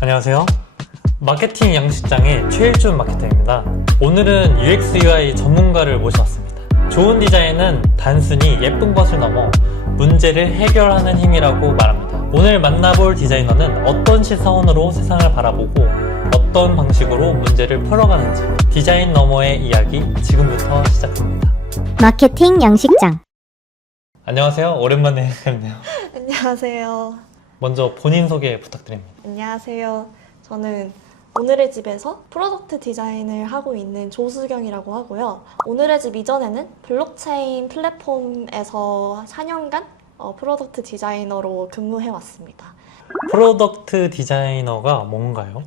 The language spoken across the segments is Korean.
안녕하세요. 마케팅 양식장의 최일준 마케터입니다. 오늘은 UX UI 전문가를 모셔왔습니다. 좋은 디자인은 단순히 예쁜 것을 넘어 문제를 해결하는 힘이라고 말합니다. 오늘 만나볼 디자이너는 어떤 시선으로 세상을 바라보고 어떤 방식으로 문제를 풀어가는지 디자인 너머의 이야기 지금부터 시작합니다. 마케팅 양식장. 안녕하세요. 오랜만에 뵙네요. 안녕하세요. 먼저 본인 소개 부탁드립니다. 안녕하세요. 저는 오늘의 집에서 프로덕트 디자인을 하고 있는 조수경이라고 하고요. 오늘의 집 이전에는 블록체인 플랫폼에서 4년간 프로덕트 디자이너로 근무해왔습니다. 프로덕트 디자이너가 뭔가요?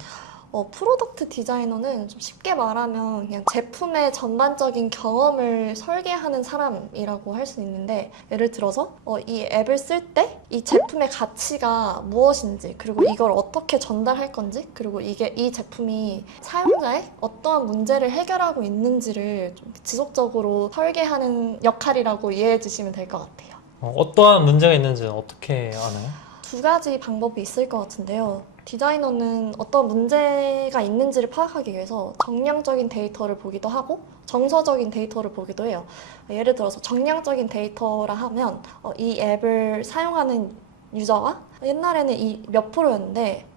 프로덕트 디자이너는 좀 쉽게 말하면 그냥 제품의 전반적인 경험을 설계하는 사람이라고 할 수 있는데, 예를 들어서 이 앱을 쓸 때 이 제품의 가치가 무엇인지, 그리고 이걸 어떻게 전달할 건지, 그리고 이 제품이 사용자의 어떠한 문제를 해결하고 있는지를 좀 지속적으로 설계하는 역할이라고 이해해 주시면 될 것 같아요. 어떠한 문제가 있는지는 어떻게 아나요? 두 가지 방법이 있을 것 같은데요. 디자이너는 어떤 문제가 있는지를 파악하기 위해서 정량적인 데이터를 보기도 하고 정서적인 데이터를 보기도 해요. 예를 들어서 정량적인 데이터라 하면 이 앱을 사용하는 유저가 옛날에는 이 몇 프로였는데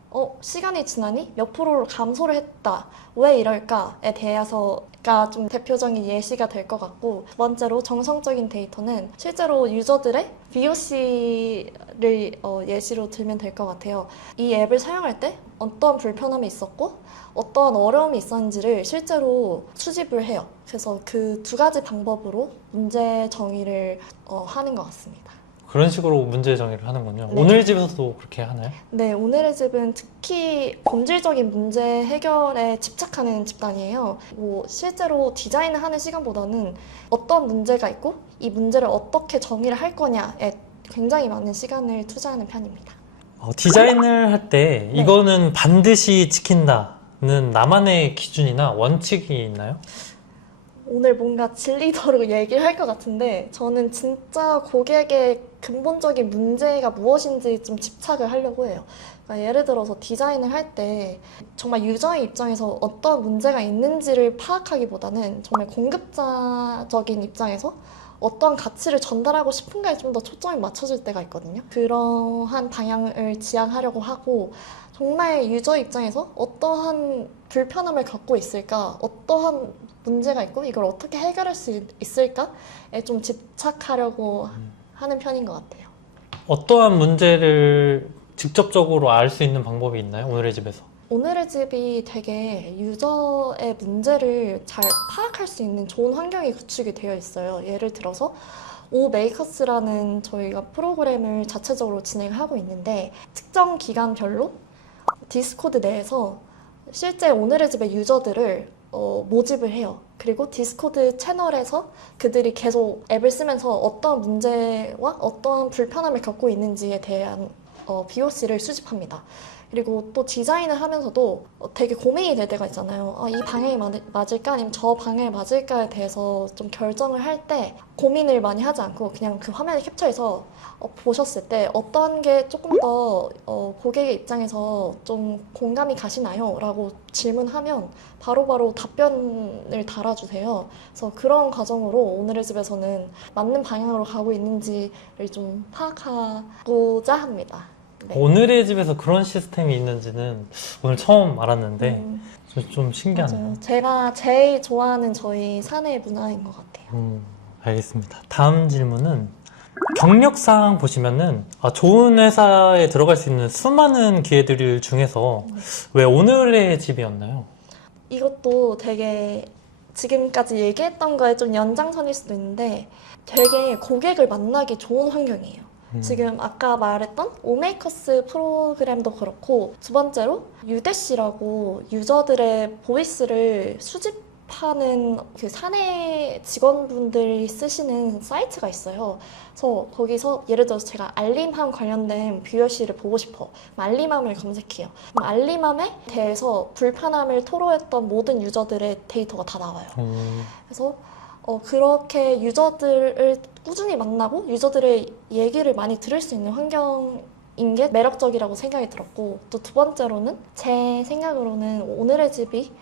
시간이 지나니 몇 프로로 감소를 했다. 왜 이럴까에 대해서가 좀 대표적인 예시가 될 것 같고, 두 번째로 정성적인 데이터는 실제로 유저들의 VOC를 예시로 들면 될 것 같아요. 이 앱을 사용할 때 어떤 불편함이 있었고 어떠한 어려움이 있었는지를 실제로 수집을 해요. 그래서 그 두 가지 방법으로 문제 정의를 하는 것 같습니다. 그런 식으로 문제 정의를 하는군요. 네. 오늘 집에서도 그렇게 하나요? 네, 오늘의 집은 특히 본질적인 문제 해결에 집착하는 집단이에요. 실제로 디자인을 하는 시간보다는 어떤 문제가 있고 이 문제를 어떻게 정의를 할 거냐에 굉장히 많은 시간을 투자하는 편입니다. 디자인을 할 때 네. 이거는 반드시 지킨다는 나만의 기준이나 원칙이 있나요? 오늘 뭔가 진리더러 얘기를 할 것 같은데, 저는 진짜 고객의 근본적인 문제가 무엇인지 좀 집착을 하려고 해요. 그러니까 예를 들어서 디자인을 할 때 정말 유저의 입장에서 어떤 문제가 있는지를 파악하기보다는 정말 공급자적인 입장에서 어떤 가치를 전달하고 싶은가에 좀 더 초점이 맞춰질 때가 있거든요. 그러한 방향을 지향하려고 하고, 정말 유저 입장에서 어떠한 불편함을 겪고 있을까, 어떠한 문제가 있고 이걸 어떻게 해결할 수 있을까에 좀 집착하려고 하는 편인 것 같아요. 어떠한 문제를 직접적으로 알 수 있는 방법이 있나요? 오늘의 집에서. 오늘의 집이 되게 유저의 문제를 잘 파악할 수 있는 좋은 환경이 구축이 되어 있어요. 예를 들어서 오메이커스라는 저희가 프로그램을 자체적으로 진행하고 있는데, 특정 기간별로 디스코드 내에서 실제 오늘의 집의 유저들을 모집을 해요. 그리고 디스코드 채널에서 그들이 계속 앱을 쓰면서 어떤 문제와 어떠한 불편함을 겪고 있는지에 대한 VOC를 수집합니다. 그리고 또 디자인을 하면서도 되게 고민이 될 때가 있잖아요. 이 방향이 맞을까 아니면 저 방향이 맞을까에 대해서 좀 결정을 할 때 고민을 많이 하지 않고 그냥 그 화면을 캡처해서 보셨을 때 어떤 게 조금 더 고객의 입장에서 좀 공감이 가시나요? 라고 질문하면 바로바로 답변을 달아주세요. 그래서 그런 과정으로 오늘의 집에서는 맞는 방향으로 가고 있는지를 좀 파악하고자 합니다. 네. 오늘의 집에서 그런 시스템이 있는지는 오늘 처음 알았는데 좀 신기하네요. 맞아요. 제가 제일 좋아하는 저희 사내 문화인 것 같아요. 알겠습니다. 다음 질문은 경력상 보시면은 좋은 회사에 들어갈 수 있는 수많은 기회들 중에서 왜 오늘의 집이었나요? 이것도 되게 지금까지 얘기했던 거에 좀 연장선일 수도 있는데, 되게 고객을 만나기 좋은 환경이에요. 지금 아까 말했던 오메이커스 프로그램도 그렇고, 두 번째로 유대시라고 유저들의 보이스를 수집하는 그 사내 직원분들이 쓰시는 사이트가 있어요. 그래서 거기서 예를 들어서 제가 알림함 관련된 VOC를 보고 싶어. 알림함을 검색해요. 그럼 알림함에 대해서 불편함을 토로했던 모든 유저들의 데이터가 다 나와요. 그래서 그렇게 유저들을 꾸준히 만나고 유저들의 얘기를 많이 들을 수 있는 환경이 게 매력적이라고 생각이 들었고, 또 두 번째로는 제 생각으로는 오늘의 집이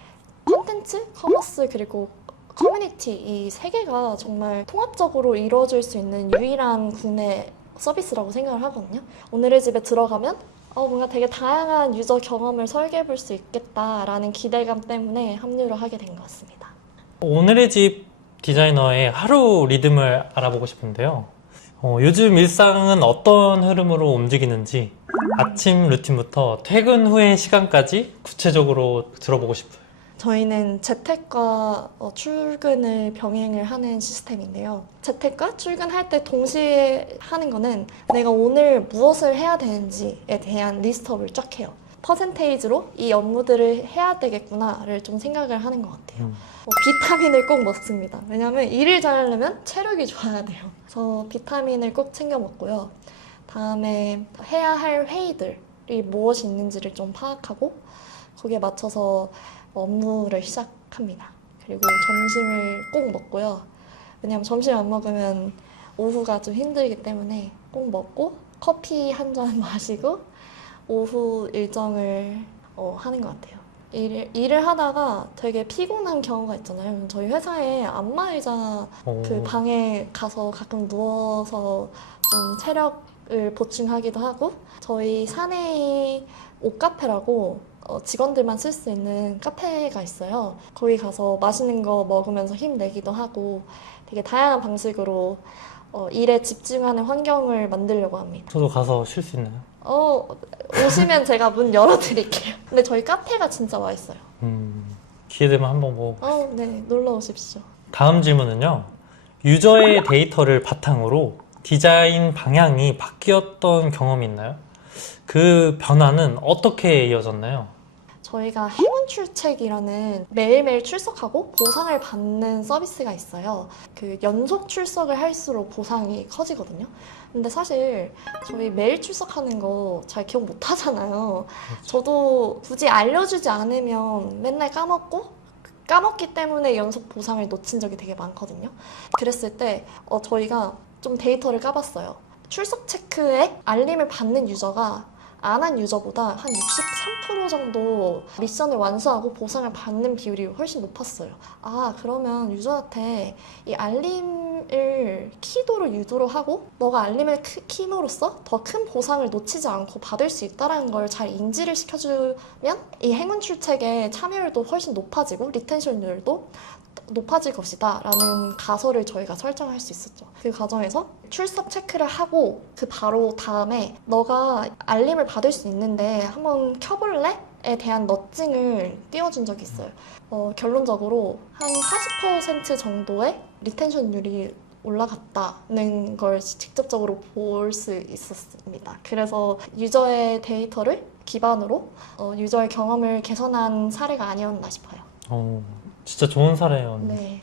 콘텐츠, 커머스, 그리고 커뮤니티 이 세 개가 정말 통합적으로 이루어질 수 있는 유일한 국내 서비스라고 생각을 하거든요. 오늘의 집에 들어가면 뭔가 되게 다양한 유저 경험을 설계해 볼 수 있겠다라는 기대감 때문에 합류를 하게 된 것 같습니다. 오늘의 집 디자이너의 하루 리듬을 알아보고 싶은데요. 요즘 일상은 어떤 흐름으로 움직이는지 아침 루틴부터 퇴근 후의 시간까지 구체적으로 들어보고 싶어요. 저희는 재택과 출근을 병행을 하는 시스템인데요. 재택과 출근할 때 동시에 하는 거는 내가 오늘 무엇을 해야 되는지에 대한 리스트업을 쫙 해요. 퍼센테이지로 이 업무들을 해야 되겠구나를 좀 생각을 하는 것 같아요. 비타민을 꼭 먹습니다. 왜냐하면 일을 잘하려면 체력이 좋아야 돼요. 그래서 비타민을 꼭 챙겨 먹고요. 다음에 해야 할 회의들이 무엇이 있는지를 좀 파악하고 거기에 맞춰서 업무를 시작합니다. 그리고 점심을 꼭 먹고요. 왜냐하면 점심 안 먹으면 오후가 좀 힘들기 때문에 꼭 먹고 커피 한 잔 마시고 오후 일정을 하는 것 같아요. 일을 하다가 되게 피곤한 경우가 있잖아요. 저희 회사에 안마의자 그 방에 가서 가끔 누워서 좀 체력을 보충하기도 하고, 저희 사내에 옷카페라고 직원들만 쓸 수 있는 카페가 있어요. 거기 가서 맛있는 거 먹으면서 힘내기도 하고 되게 다양한 방식으로 일에 집중하는 환경을 만들려고 합니다. 저도 가서 쉴 수 있나요? 오시면 제가 문 열어드릴게요. 근데 저희 카페가 진짜 맛있어요. 기회 되면 한번 뭐. 네, 놀러 오십시오. 다음 질문은요. 유저의 데이터를 바탕으로 디자인 방향이 바뀌었던 경험이 있나요? 그 변화는 어떻게 이어졌나요? 저희가 행운 출첵이라는 매일매일 출석하고 보상을 받는 서비스가 있어요. 그 연속 출석을 할수록 보상이 커지거든요. 근데 사실 저희 매일 출석하는 거 잘 기억 못 하잖아요. 저도 굳이 알려주지 않으면 맨날 까먹기 때문에 연속 보상을 놓친 적이 되게 많거든요. 그랬을 때 저희가 좀 데이터를 까봤어요. 출석 체크에 알림을 받는 유저가 안 한 유저보다 한 63% 정도 미션을 완수하고 보상을 받는 비율이 훨씬 높았어요. 그러면 유저한테 이 알림을 키도로 유도로 하고 너가 알림을 킴으로써 더 큰 보상을 놓치지 않고 받을 수 있다는 걸 잘 인지를 시켜주면 이 행운 출첵의 참여율도 훨씬 높아지고 리텐션율도 높아질 것이다 라는 가설을 저희가 설정할 수 있었죠. 그 과정에서 출석 체크를 하고 그 바로 다음에 너가 알림을 받을 수 있는데 한번 켜볼래? 에 대한 너칭을 띄워준 적이 있어요. 결론적으로 한 40% 정도의 리텐션율이 올라갔다는 걸 직접적으로 볼 수 있었습니다. 그래서 유저의 데이터를 기반으로 유저의 경험을 개선한 사례가 아니었나 싶어요. 진짜 좋은 사례예요. 네.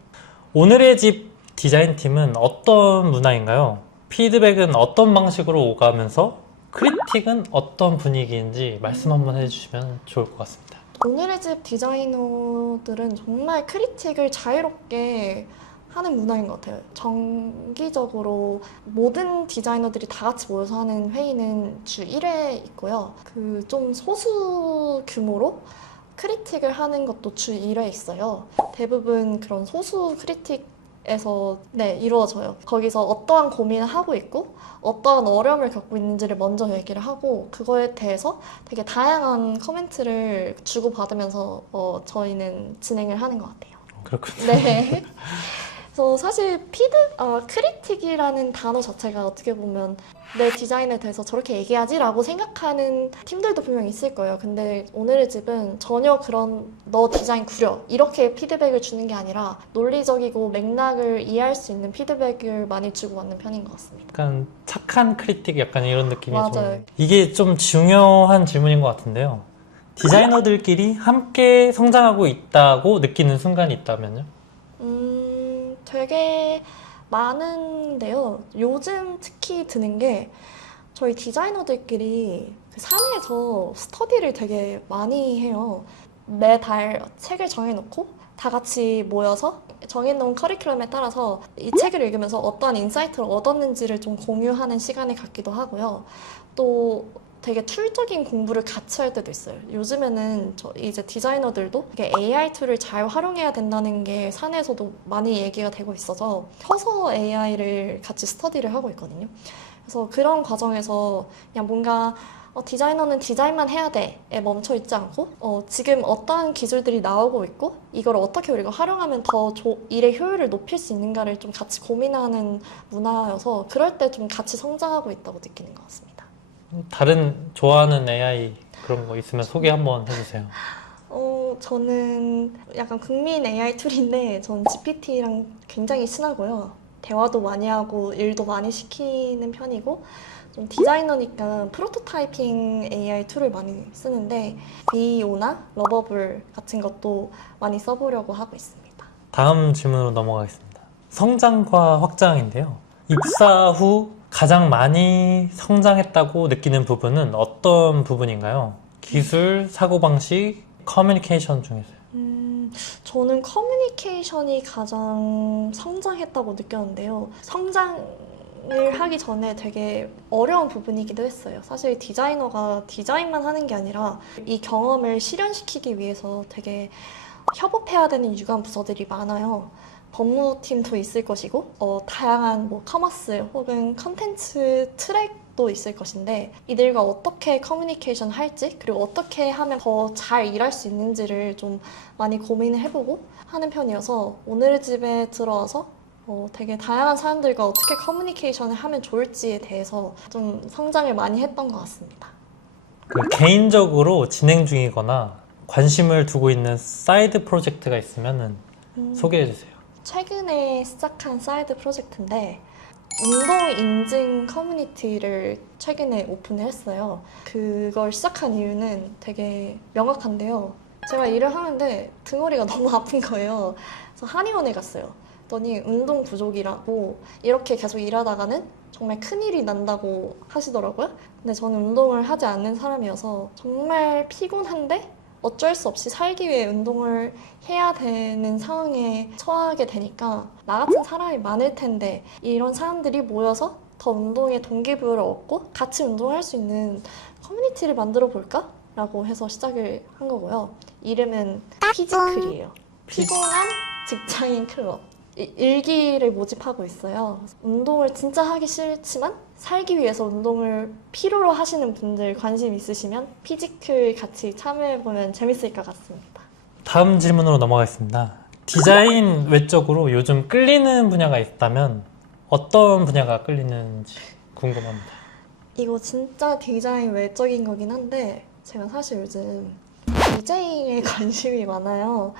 오늘의 집 디자인팀은 어떤 문화인가요? 피드백은 어떤 방식으로 오가면서 크리틱은 어떤 분위기인지 말씀 한번 해주시면 좋을 것 같습니다. 오늘의 집 디자이너들은 정말 크리틱을 자유롭게 하는 문화인 것 같아요. 정기적으로 모든 디자이너들이 다 같이 모여서 하는 회의는 주 1회 있고요. 그 좀 소수 규모로 크리틱을 하는 것도 주 1회 있어요. 대부분 그런 소수 크리틱에서 이루어져요. 거기서 어떠한 고민을 하고 있고 어떠한 어려움을 겪고 있는지를 먼저 얘기를 하고 그거에 대해서 되게 다양한 코멘트를 주고받으면서 저희는 진행을 하는 것 같아요. 그렇군요. 네. 그래서 사실 크리틱이라는 단어 자체가 어떻게 보면 내 디자인에 대해서 저렇게 얘기하지? 라고 생각하는 팀들도 분명히 있을 거예요. 근데 오늘의 집은 전혀 그런 너 디자인 구려 이렇게 피드백을 주는 게 아니라 논리적이고 맥락을 이해할 수 있는 피드백을 많이 주고받는 편인 것 같습니다. 약간 착한 크리틱 약간 이런 느낌이 맞아요. 좀 이게 좀 중요한 질문인 것 같은데요. 디자이너들끼리 함께 성장하고 있다고 느끼는 순간이 있다면요? 되게 많은데요. 요즘 특히 드는 게 저희 디자이너들끼리 그 사내에서 스터디를 되게 많이 해요. 매달 책을 정해놓고 다 같이 모여서 정해놓은 커리큘럼에 따라서 이 책을 읽으면서 어떠한 인사이트를 얻었는지를 좀 공유하는 시간을 갖기도 하고요. 또 되게 툴적인 공부를 같이 할 때도 있어요. 요즘에는 이제 디자이너들도 이게 AI 툴을 잘 활용해야 된다는 게 사내에서도 많이 얘기가 되고 있어서 커서 AI를 같이 스터디를 하고 있거든요. 그래서 그런 과정에서 그냥 뭔가 디자이너는 디자인만 해야 돼에 멈춰 있지 않고 지금 어떠한 기술들이 나오고 있고 이걸 어떻게 우리가 활용하면 더 일의 효율을 높일 수 있는가를 좀 같이 고민하는 문화여서 그럴 때 좀 같이 성장하고 있다고 느끼는 것 같습니다. 다른 좋아하는 AI 그런 거 있으면 소개 한번 해주세요. 저는 약간 국민 AI 툴인데 전 GPT랑 굉장히 친하고요. 대화도 많이 하고 일도 많이 시키는 편이고 좀 디자이너니까 프로토타이핑 AI 툴을 많이 쓰는데 VEO나 러버블 같은 것도 많이 써보려고 하고 있습니다. 다음 질문으로 넘어가겠습니다. 성장과 확장인데요. 입사 후 가장 많이 성장했다고 느끼는 부분은 어떤 부분인가요? 기술, 사고방식, 커뮤니케이션 중에서요. 저는 커뮤니케이션이 가장 성장했다고 느꼈는데요. 성장을 하기 전에 되게 어려운 부분이기도 했어요. 사실 디자이너가 디자인만 하는 게 아니라 이 경험을 실현시키기 위해서 되게 협업해야 되는 유관 부서들이 많아요. 법무팀도 있을 것이고, 다양한 뭐 커머스 혹은 컨텐츠 트랙도 있을 것인데, 이들과 어떻게 커뮤니케이션 할지, 그리고 어떻게 하면 더 잘 일할 수 있는지를 좀 많이 고민을 해보고 하는 편이어서, 오늘 집에 들어와서 되게 다양한 사람들과 어떻게 커뮤니케이션을 하면 좋을지에 대해서 좀 성장을 많이 했던 것 같습니다. 개인적으로 진행 중이거나 관심을 두고 있는 사이드 프로젝트가 있으면 소개해 주세요. 최근에 시작한 사이드 프로젝트인데 운동 인증 커뮤니티를 최근에 오픈을 했어요. 그걸 시작한 이유는 되게 명확한데요. 제가 일을 하는데 등허리가 너무 아픈 거예요. 그래서 한의원에 갔어요. 그랬더니 운동 부족이라고 이렇게 계속 일하다가는 정말 큰일이 난다고 하시더라고요. 근데 저는 운동을 하지 않는 사람이어서 정말 피곤한데 어쩔 수 없이 살기 위해 운동을 해야 되는 상황에 처하게 되니까 나 같은 사람이 많을 텐데 이런 사람들이 모여서 더 운동에 동기부여를 얻고 같이 운동할 수 있는 커뮤니티를 만들어 볼까? 라고 해서 시작을 한 거고요. 이름은 피지클이에요. 피곤한 직장인 클럽. 일기를 모집하고 있어요. 운동을 진짜 하기 싫지만 살기 위해서 운동을 필요로 하시는 분들 관심 있으시면 피지클 같이 참여해보면 재밌을 것 같습니다. 다음 질문으로 넘어가겠습니다. 디자인 외적으로 요즘 끌리는 분야가 있다면 어떤 분야가 끌리는지 궁금합니다. 이거 진짜 디자인 외적인 거긴 한데 제가 사실 요즘 디제잉에 관심이 많아요.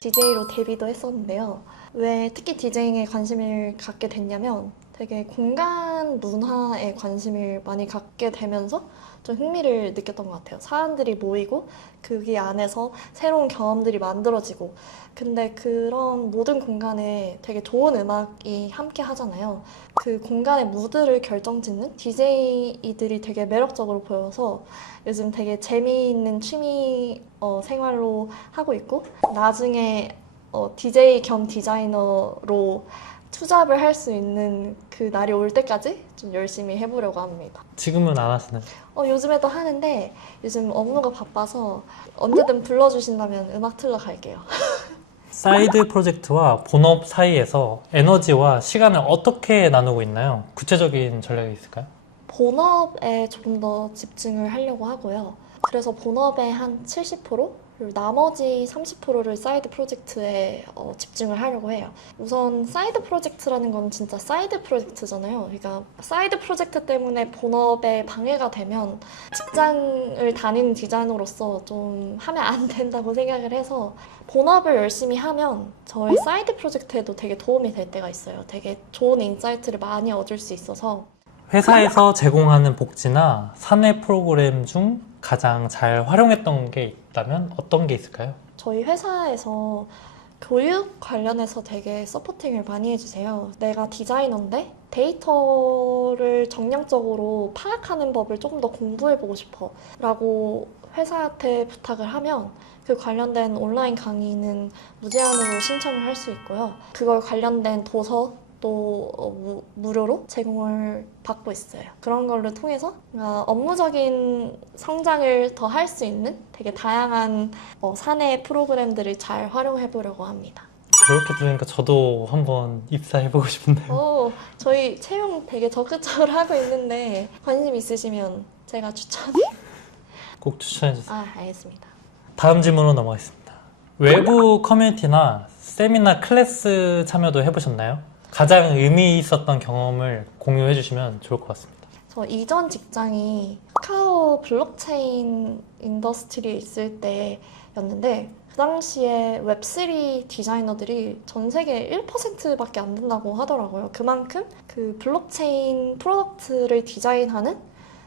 DJ로 데뷔도 했었는데요. 왜 특히 디제잉에 관심을 갖게 됐냐면 되게 공간 문화에 관심을 많이 갖게 되면서 좀 흥미를 느꼈던 것 같아요. 사람들이 모이고 거기 안에서 새로운 경험들이 만들어지고 근데 그런 모든 공간에 되게 좋은 음악이 함께 하잖아요. 그 공간의 무드를 결정짓는 DJ이들이 되게 매력적으로 보여서 요즘 되게 재미있는 취미 생활로 하고 있고 나중에 DJ 겸 디자이너로 투잡을 할 수 있는 그 날이 올 때까지 좀 열심히 해보려고 합니다. 지금은 안 하시나요? 요즘에도 하는데 요즘 업무가 바빠서 언제든 불러주신다면 음악 틀러 갈게요. 사이드 프로젝트와 본업 사이에서 에너지와 시간을 어떻게 나누고 있나요? 구체적인 전략이 있을까요? 본업에 조금 더 집중을 하려고 하고요. 그래서 본업의 한 70%? 그리고 나머지 30%를 사이드 프로젝트에 집중을 하려고 해요. 우선 사이드 프로젝트라는 건 진짜 사이드 프로젝트잖아요. 그러니까 사이드 프로젝트 때문에 본업에 방해가 되면 직장을 다니는 디자이너로서 좀 하면 안 된다고 생각을 해서 본업을 열심히 하면 저의 사이드 프로젝트에도 되게 도움이 될 때가 있어요. 되게 좋은 인사이트를 많이 얻을 수 있어서 회사에서 제공하는 복지나 사내 프로그램 중 가장 잘 활용했던 게 있다면 어떤 게 있을까요? 저희 회사에서 교육 관련해서 되게 서포팅을 많이 해주세요. 내가 디자이너인데 데이터를 정량적으로 파악하는 법을 조금 더 공부해보고 싶어 라고 회사한테 부탁을 하면 그 관련된 온라인 강의는 무제한으로 신청을 할 수 있고요. 그걸 관련된 도서 무료로 제공을 받고 있어요. 그런 걸로 통해서 업무적인 성장을 더 할 수 있는 되게 다양한 사내 프로그램들을 잘 활용해 보려고 합니다. 그렇게 들으니까 저도 한번 입사해보고 싶은데요. 저희 채용 되게 적극적으로 하고 있는데 관심 있으시면 제가 꼭 추천해주세요. 알겠습니다. 다음 질문으로 넘어가겠습니다. 외부 커뮤니티나 세미나 클래스 참여도 해보셨나요? 가장 의미 있었던 경험을 공유해 주시면 좋을 것 같습니다. 저 이전 직장이 카카오 블록체인 인더스트리에 있을 때였는데 그 당시에 웹3 디자이너들이 전 세계 1%밖에 안 된다고 하더라고요. 그만큼 그 블록체인 프로덕트를 디자인하는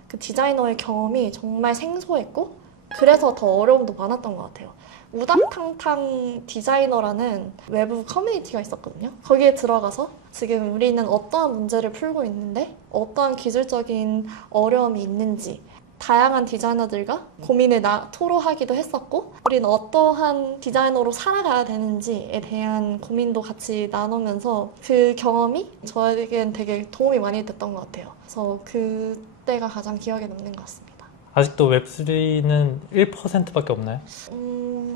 그 디자이너의 경험이 정말 생소했고 그래서 더 어려움도 많았던 것 같아요. 우당탕탕 디자이너라는 외부 커뮤니티가 있었거든요. 거기에 들어가서 지금 우리는 어떠한 문제를 풀고 있는데 어떠한 기술적인 어려움이 있는지 다양한 디자이너들과 고민을 토로하기도 했었고 우리는 어떠한 디자이너로 살아가야 되는지에 대한 고민도 같이 나누면서 그 경험이 저에겐 되게 도움이 많이 됐던 것 같아요. 그래서 그때가 가장 기억에 남는 것 같습니다. 아직도 웹3는 1%밖에 없나요?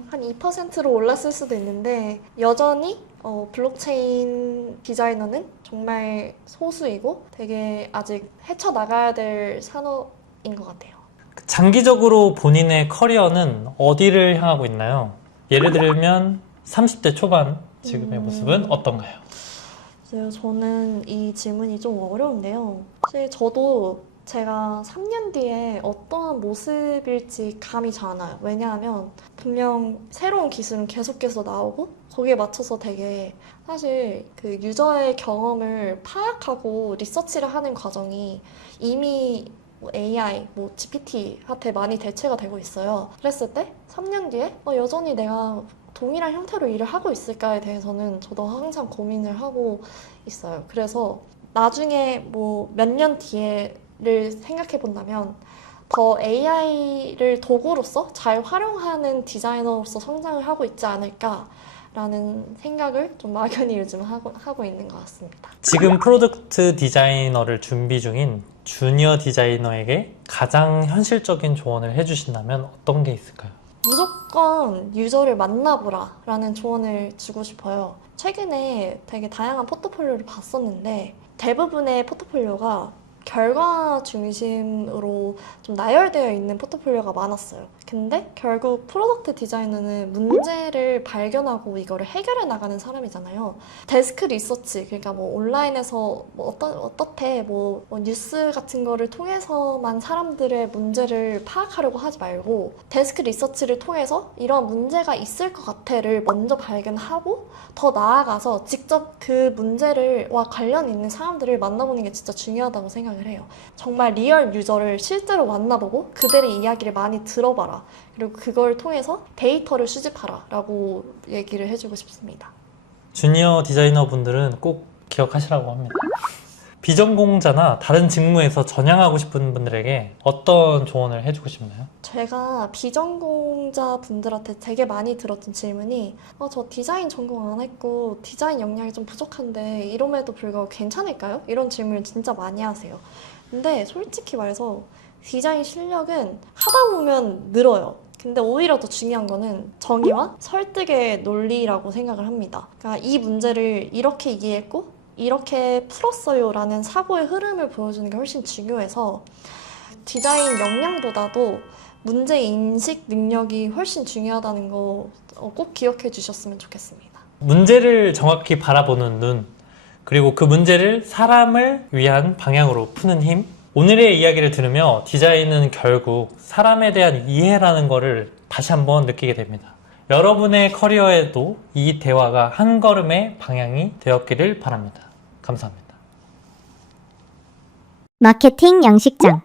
한 2%로 올랐을 수도 있는데 여전히 블록체인 디자이너는 정말 소수이고 되게 아직 헤쳐나가야 될 산업인 것 같아요. 장기적으로 본인의 커리어는 어디를 향하고 있나요? 예를 들면 30대 초반 지금의 모습은 어떤가요? 글쎄요, 저는 이 질문이 좀 어려운데요. 사실 저도 제가 3년 뒤에 어떠한 모습일지 감이 잘 안 와요. 왜냐하면 분명 새로운 기술은 계속해서 나오고 거기에 맞춰서 되게 사실 그 유저의 경험을 파악하고 리서치를 하는 과정이 이미 AI, GPT한테 많이 대체가 되고 있어요. 그랬을 때 3년 뒤에 여전히 내가 동일한 형태로 일을 하고 있을까에 대해서는 저도 항상 고민을 하고 있어요. 그래서 나중에 몇 년 뒤에를 생각해 본다면 더 AI를 도구로서 잘 활용하는 디자이너로서 성장을 하고 있지 않을까라는 생각을 좀 막연히 요즘 하고 있는 것 같습니다. 지금 프로덕트 디자이너를 준비 중인 주니어 디자이너에게 가장 현실적인 조언을 해주신다면 어떤 게 있을까요? 무조건 유저를 만나보라 라는 조언을 주고 싶어요. 최근에 되게 다양한 포트폴리오를 봤었는데 대부분의 포트폴리오가 결과 중심으로 좀 나열되어 있는 포트폴리오가 많았어요. 근데 결국 프로덕트 디자이너는 문제를 발견하고 이거를 해결해 나가는 사람이잖아요. 데스크 리서치, 그러니까 온라인에서 어떻대 뉴스 같은 거를 통해서만 사람들의 문제를 파악하려고 하지 말고 데스크 리서치를 통해서 이런 문제가 있을 것 같아를 먼저 발견하고 더 나아가서 직접 그 문제와 관련 있는 사람들을 만나보는 게 진짜 중요하다고 생각을 해요. 정말 리얼 유저를 실제로 만나보고 그들의 이야기를 많이 들어봐라. 그리고 그걸 통해서 데이터를 수집하라 라고 얘기를 해주고 싶습니다. 주니어 디자이너 분들은 꼭 기억하시라고 합니다. 비전공자나 다른 직무에서 전향하고 싶은 분들에게 어떤 조언을 해주고 싶나요? 제가 비전공자 분들한테 되게 많이 들었던 질문이 저 디자인 전공 안 했고 디자인 역량이 좀 부족한데 이럼에도 불구하고 괜찮을까요? 이런 질문을 진짜 많이 하세요. 근데 솔직히 말해서 디자인 실력은 하다 보면 늘어요. 근데 오히려 더 중요한 거는 정의와 설득의 논리라고 생각을 합니다. 그러니까 이 문제를 이렇게 이해했고 이렇게 풀었어요 라는 사고의 흐름을 보여주는 게 훨씬 중요해서 디자인 역량보다도 문제 인식 능력이 훨씬 중요하다는 거 꼭 기억해 주셨으면 좋겠습니다. 문제를 정확히 바라보는 눈, 그리고 그 문제를 사람을 위한 방향으로 푸는 힘. 오늘의 이야기를 들으며 디자인은 결국 사람에 대한 이해라는 것을 다시 한번 느끼게 됩니다. 여러분의 커리어에도 이 대화가 한 걸음의 방향이 되었기를 바랍니다. 감사합니다. 마케팅 양식장